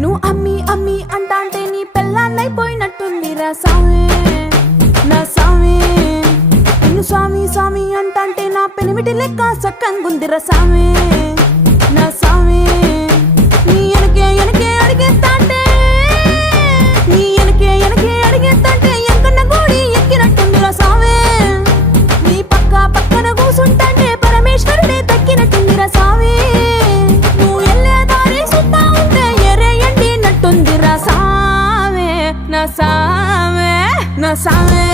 నువ్వు అమ్మి అమ్మి అంటాంటే నీ పెళ్ళాన్నైపోయినట్టుందిరా సామి నా సామి నిన్ను స్వామి స్వామి అంటాంటే నా పెనిమిటి లెక్క సక్కంగుందిరా సామి నా సామి నీ ఎనకే ఎనకే అడిగేస్తాంటే నీ ఎనకే ఎనకే అడిగేస్తాంటే ఎంకన్న గూడి ఎక్కినట్టుందిరా సామి నీ పక్క పక్కన కూసుంటాంటే పరమేశ్వరుడే దక్కినట్టుందిరా సామి నువ్వు ఎల్లే దారి సుత్తా ఉంటే ఎరే ఎండినట్టుందిరా సామి నా సామి నా సామి